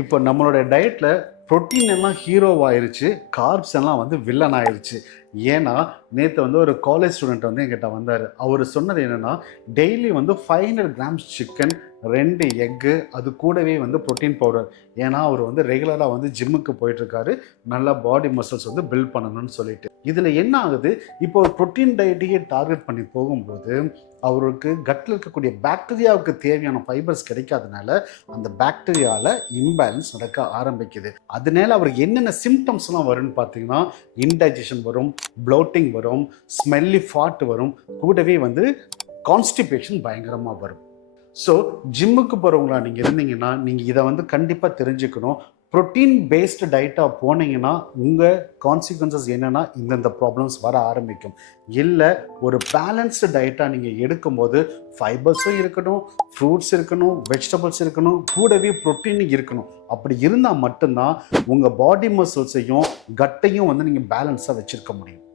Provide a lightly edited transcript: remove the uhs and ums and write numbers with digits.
இப்போ நம்மளோட டயட்ல புரோட்டீன் எல்லாம் ஹீரோவாயிருச்சு, கார்ப்ஸ் எல்லாம் வந்து வில்லன் ஆயிருச்சு. ஏன்னா நேற்று வந்து ஒரு காலேஜ் ஸ்டூடெண்ட் வந்து என்கிட்ட வந்தார். அவர் சொன்னது என்னன்னா, டெய்லி வந்து 500 கிராம்ஸ் சிக்கன், 2 எக்கு, அது கூடவே வந்து புரோட்டீன் பவுடர். ஏன்னா அவர் வந்து ரெகுலராக வந்து ஜிம்முக்கு போயிட்டு இருக்காரு, நல்லா பாடி மசில்ஸ் வந்து பில்ட் பண்ணணும்னு சொல்லிட்டு. இதில் என்ன ஆகுது, இப்போ ஒரு புரோட்டீன் டயட்டையே டார்கெட் பண்ணி போகும்போது அவருக்கு கட்டில் இருக்கக்கூடிய பாக்டீரியாவுக்கு தேவையான ஃபைபர்ஸ் கிடைக்காதனால அந்த பாக்டீரியாவில் இம்பேலன்ஸ் நடக்க ஆரம்பிக்குது. அதனால அவருக்கு என்னென்ன சிம்டம்ஸ்லாம் வரும்னு பார்த்தீங்கன்னா, இன்டைஜஷன் வரும், ப்ளோட்டிங் வரும், ஸ்மெல்லி ஃபாட் வரும், கூடவே வந்து கான்ஸ்டிபேஷன் பயங்கரமாக வரும். ஸோ ஜிம்முக்கு போகிறவங்களா நீங்கள் இருந்தீங்கன்னா நீங்கள் இதை வந்து கண்டிப்பாக தெரிஞ்சுக்கணும். ப்ரோட்டீன் பேஸ்டு டயட்டாக போனீங்கன்னா உங்கள் கான்சிக்வன்சஸ் என்னென்னா இந்தந்த ப்ராப்ளம்ஸ் வர ஆரம்பிக்கும். இல்லை ஒரு பேலன்ஸ்டு டயட்டாக நீங்கள் எடுக்கும்போது ஃபைபர்ஸும் இருக்கணும், ஃப்ரூட்ஸ் இருக்கணும், வெஜிடபிள்ஸ் இருக்கணும், கூடவே ப்ரோட்டீன் இருக்கணும். அப்படி இருந்தால் மட்டும்தான் உங்கள் பாடி மசில்ஸையும் கட்டையும் வந்து நீங்கள் பேலன்ஸாக வச்சுருக்க முடியும்.